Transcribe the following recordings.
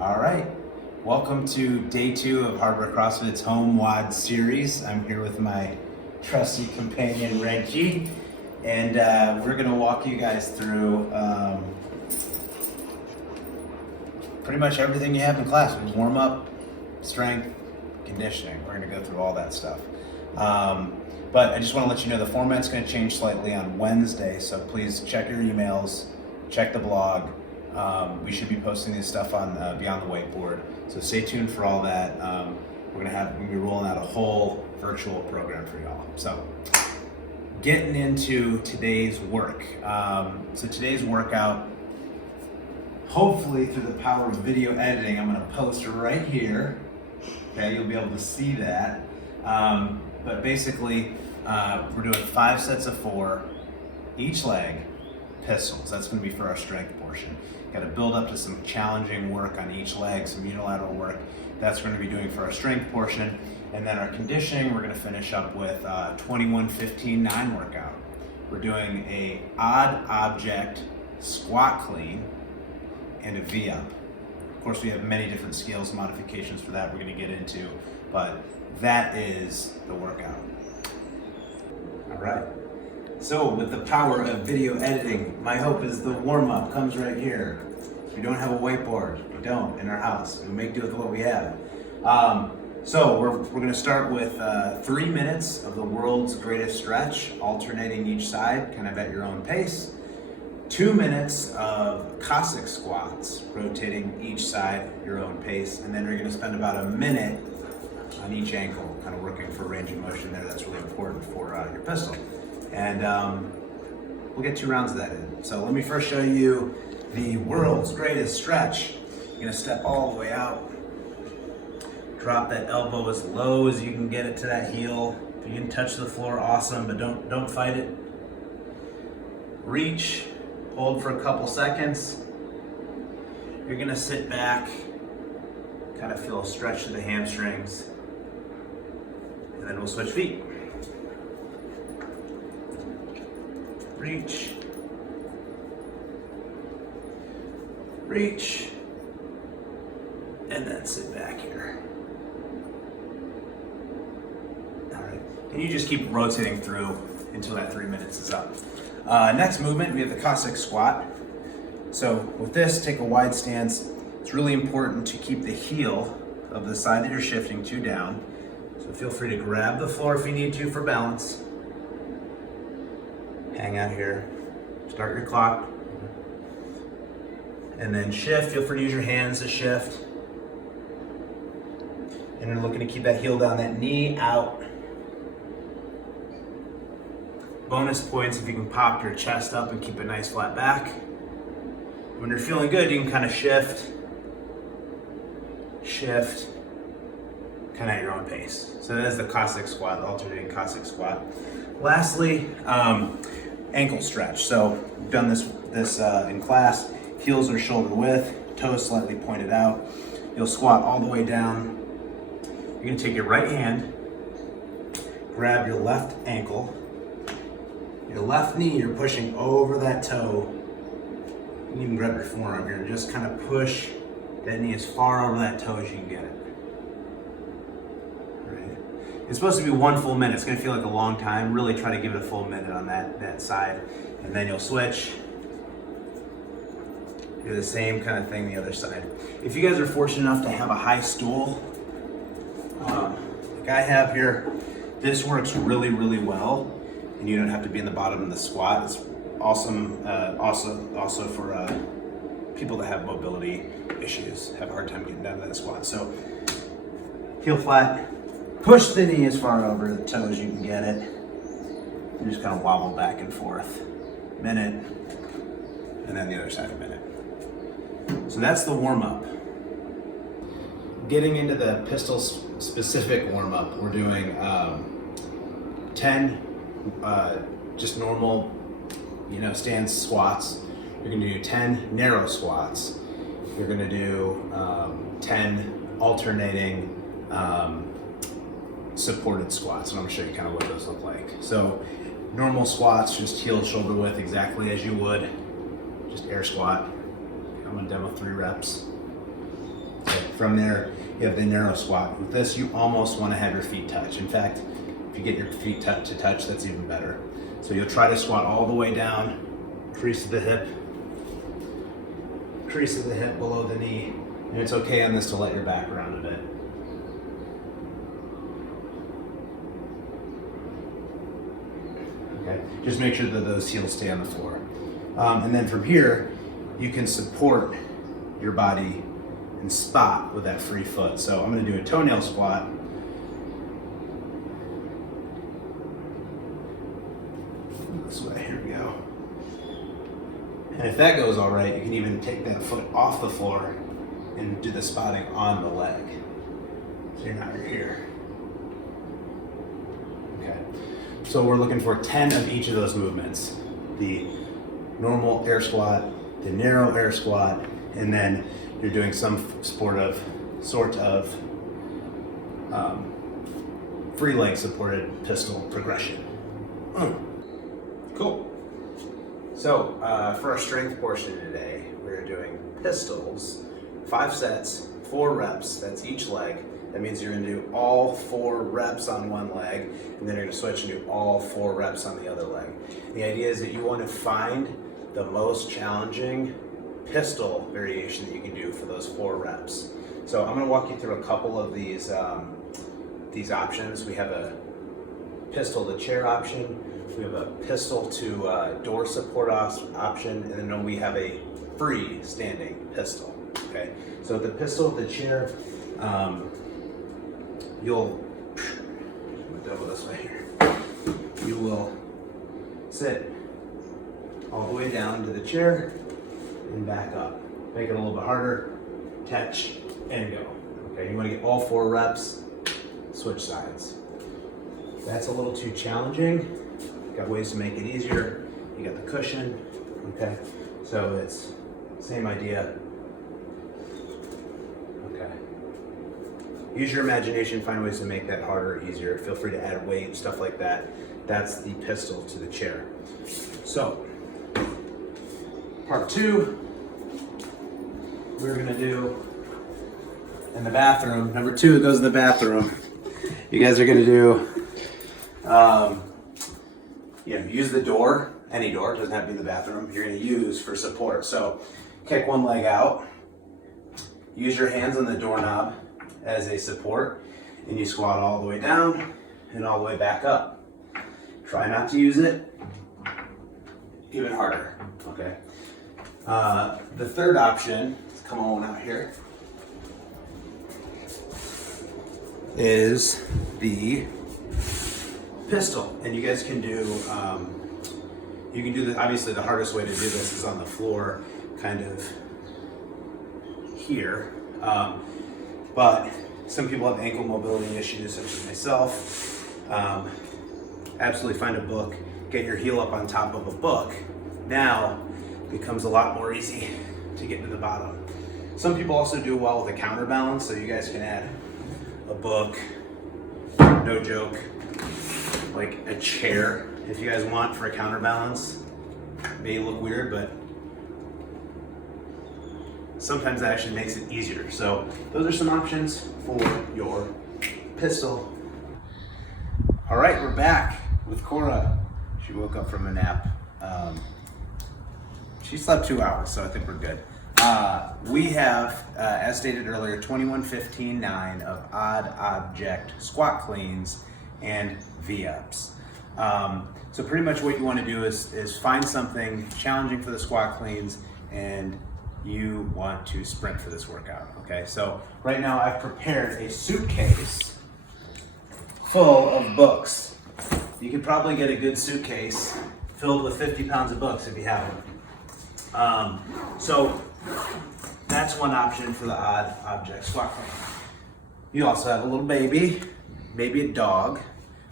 All right, welcome to day 2 of Hardware CrossFit's Home WOD series. I'm here with my trusty companion Reggie, and we're gonna walk you guys through pretty much everything you have in class. Warm up, strength, conditioning. We're gonna go through all that stuff. But I just wanna let you know the format's gonna change slightly on Wednesday, so please check your emails, check the blog. We should be posting this stuff on Beyond the Whiteboard, so stay tuned for all that. We're gonna be rolling out a whole virtual program for y'all. So, getting into today's work. So today's workout, hopefully through the power of video editing, I'm gonna post right here. Okay, you'll be able to see that. But basically, we're doing 5 sets of 4, each leg, pistols. That's gonna be for our strength portion. Got to build up to some challenging work on each leg, some unilateral work. That's going to be doing for our strength portion. And then our conditioning, we're going to finish up with 21-15-9 workout. We're doing a odd object squat clean and a V-up. Of course, we have many different scales and modifications for that we're going to get into, but that is the workout. All right. So with the power of video editing, my hope is the warm-up comes right here. We don't have a whiteboard. We don't in our house. We make do with what we have. So we're going to start with 3 minutes of the world's greatest stretch, alternating each side, kind of at your own pace. 2 minutes of Cossack squats, rotating each side at your own pace. And then you're going to spend about a minute on each ankle, kind of working for range of motion there. That's really important for your pistol. And we'll get 2 rounds of that in. So let me first show you the world's greatest stretch. You're gonna step all the way out. Drop that elbow as low as you can get it to that heel. If you can touch the floor, awesome, but don't fight it. Reach, hold for a couple seconds. You're gonna sit back, kind of feel a stretch to the hamstrings, and then we'll switch feet. Reach, reach, and then sit back here. All right, and you just keep rotating through until that 3 minutes is up. Next movement, we have the Cossack Squat. So with this, take a wide stance. It's really important to keep the heel of the side that you're shifting to down. So feel free to grab the floor if you need to for balance. Hang out here, start your clock, and then shift. Feel free to use your hands to shift. And you're looking to keep that heel down, that knee out. Bonus points if you can pop your chest up and keep a nice flat back. When you're feeling good, you can kind of shift, kind of at your own pace. So that is the Cossack Squat, the alternating Cossack Squat. Lastly, ankle stretch. So we've done this in class. Heels are shoulder width, toes slightly pointed out. You'll squat all the way down. You're gonna take your right hand, grab your left ankle, your left knee, you're pushing over that toe. You can even grab your forearm here and just kind of push that knee as far over that toe as you can get it. It's supposed to be 1 full minute. It's gonna feel like a long time. Really try to give it a full minute on that side. And then you'll switch. Do the same kind of thing the other side. If you guys are fortunate enough to have a high stool, like I have here, this works really, really well. And you don't have to be in the bottom of the squat. It's awesome, also for people that have mobility issues, have a hard time getting down to that squat. So heel flat. Push the knee as far over the toe as you can get it. You just kind of wobble back and forth. Minute, and then the other side a minute. So that's the warm-up. Getting into the pistol specific warm-up, we're doing 10 just normal, stance squats. You're gonna do 10 narrow squats. You're gonna do 10 alternating supported squats, and I'm gonna show you kind of what those look like. So normal squats, just heel shoulder width, exactly as you would, just air squat. I'm gonna demo 3 reps. From there, you have the narrow squat. With this, you almost want to have your feet touch. In fact, if you get your feet to touch, that's even better. So you'll try to squat all the way down, crease of the hip below the knee. And it's okay on this to let your back around a bit. Okay, just make sure that those heels stay on the floor. And then from here, you can support your body and spot with that free foot. So I'm gonna do a toenail squat. This way, here we go. And if that goes all right, you can even take that foot off the floor and do the spotting on the leg. So you're not here. Okay. So we're looking for 10 of each of those movements. The normal air squat, the narrow air squat, and then you're doing some sort of free leg supported pistol progression. Cool. So for our strength portion today, we're doing pistols, 5 sets, 4 reps, that's each leg. That means you're gonna do all 4 reps on one leg, and then you're gonna switch and do all 4 reps on the other leg. The idea is that you wanna find the most challenging pistol variation that you can do for those 4 reps. So I'm gonna walk you through a couple of these options. We have a pistol to chair option, we have a pistol to door support option, and then we have a free standing pistol. Okay, so the pistol to chair, you'll double this way here. You will sit all the way down to the chair and back up. Make it a little bit harder. Catch and go. Okay, you want to get all 4 reps. Switch sides. If that's a little too challenging, got ways to make it easier. You got the cushion. Okay, so it's same idea. Okay. Use your imagination, find ways to make that harder, easier. Feel free to add weight, stuff like that. That's the pistol to the chair. So, part 2, we're gonna do in the bathroom. Number 2 goes in the bathroom. You guys are gonna do, use the door, any door, doesn't have to be the bathroom, you're gonna use for support. So, kick one leg out, use your hands on the doorknob as a support, and you squat all the way down and all the way back up. Try not to use it, even harder, okay? The third option, let's come on out here, is the pistol. And you guys can do, obviously the hardest way to do this is on the floor, kind of here. But some people have ankle mobility issues, such as myself. Absolutely find a book, get your heel up on top of a book. Now it becomes a lot more easy to get to the bottom. Some people also do well with a counterbalance, so you guys can add a book, no joke, like a chair if you guys want for a counterbalance. It may look weird, but sometimes that actually makes it easier. So those are some options for your pistol. All right, we're back with Cora. She woke up from a nap. She slept 2 hours, so I think we're good. We have, as stated earlier, 21-15-9 of odd object squat cleans and V-ups. So pretty much what you want to do is find something challenging for the squat cleans, and you want to sprint for this workout, okay? So right now I've prepared a suitcase full of books. You could probably get a good suitcase filled with 50 pounds of books if you have them. So that's one option for the odd object squat clean. You also have a little baby, maybe a dog,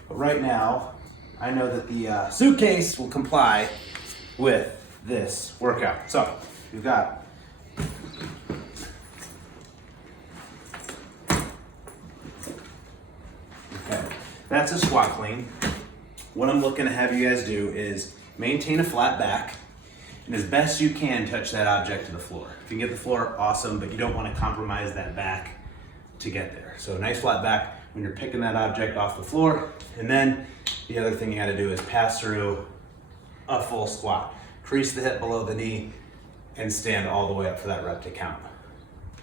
but right now I know that the suitcase will comply with this workout. So we've got that's a squat clean. What I'm looking to have you guys do is maintain a flat back, and as best you can touch that object to the floor. If you can get the floor, awesome, but you don't want to compromise that back to get there. So nice flat back when you're picking that object off the floor. And then the other thing you gotta do is pass through a full squat. Crease the hip below the knee and stand all the way up for that rep to count,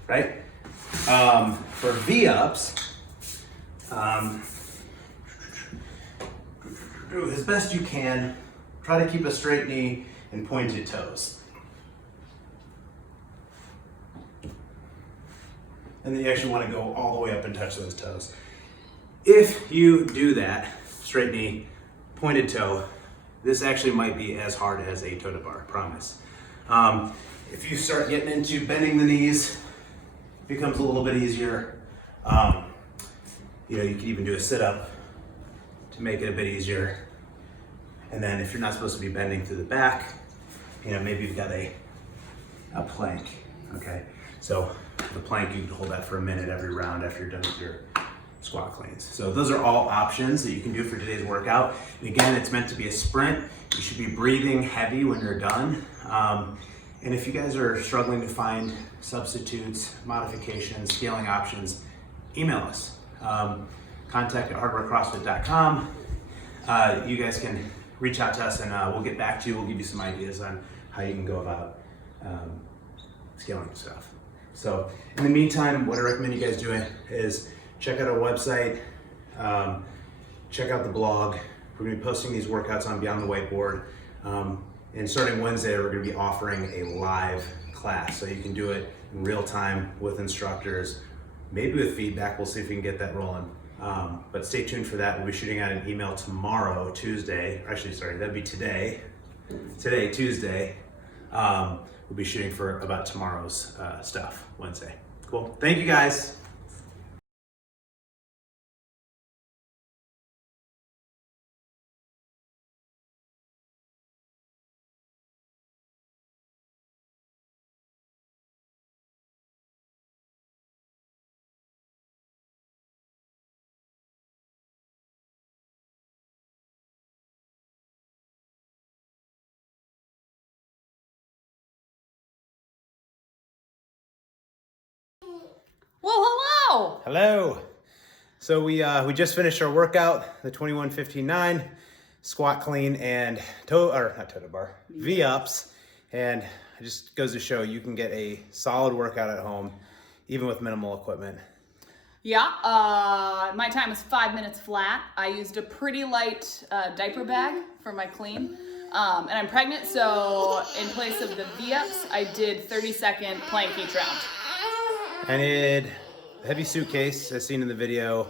right? For V-ups, do as best you can. Try to keep a straight knee and pointed toes. And then you actually want to go all the way up and touch those toes. If you do that, straight knee, pointed toe, this actually might be as hard as a toe to bar, promise. If you start getting into bending the knees, it becomes a little bit easier. You know, you can even do a sit-up to make it a bit easier. And then if you're not supposed to be bending through the back, you know, maybe you've got a plank, okay? So the plank, you can hold that for a minute every round after you're done with your squat cleans. So those are all options that you can do for today's workout. And again, it's meant to be a sprint. You should be breathing heavy when you're done. And if you guys are struggling to find substitutes, modifications, scaling options, email us. Contact@hardwarecrossfit.com. You guys can reach out to us and we'll get back to you. We'll give you some ideas on how you can go about scaling stuff. So in the meantime, what I recommend you guys do is check out our website, check out the blog. We're gonna be posting these workouts on Beyond the Whiteboard. And starting Wednesday, we're gonna be offering a live class. So you can do it in real time with instructors, maybe with feedback. We'll see if we can get that rolling. But stay tuned for that. We'll be shooting out an email tomorrow, Tuesday. Actually, sorry, that'd be today. Today, Tuesday. We'll be shooting for about tomorrow's stuff, Wednesday. Cool. Thank you guys. Well, hello. Hello. So we just finished our workout, the 21:15.9 squat clean and not toe to bar, V-ups. And it just goes to show you can get a solid workout at home, even with minimal equipment. Yeah, my time was 5 minutes flat. I used a pretty light diaper bag for my clean. And I'm pregnant, so in place of the V-ups, I did 30-second plank each round. I need a heavy suitcase, as seen in the video.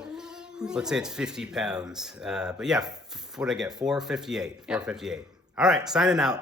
Let's say it's 50 pounds. But yeah, what did I get? 458. 458. All right, signing out.